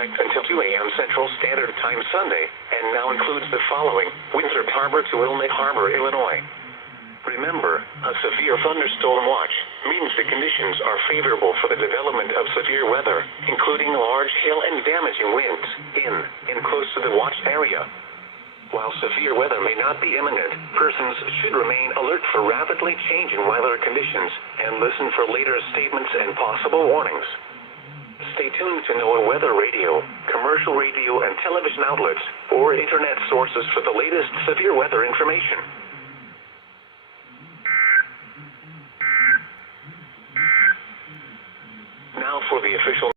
effect until 2 a.m. Central Standard Time Sunday, and now includes the following: Winthrop Harbor to Wilmette Harbor, Illinois. Remember, a severe thunderstorm watch means the conditions are favorable for the development of severe weather, including large hail and damaging winds in close to the watch area. While severe weather may not be imminent, persons should remain alert for rapidly changing weather conditions and listen for later statements and possible warnings. Stay tuned to NOAA weather radio, commercial radio and television outlets, or internet sources for the latest severe weather information. Now for the official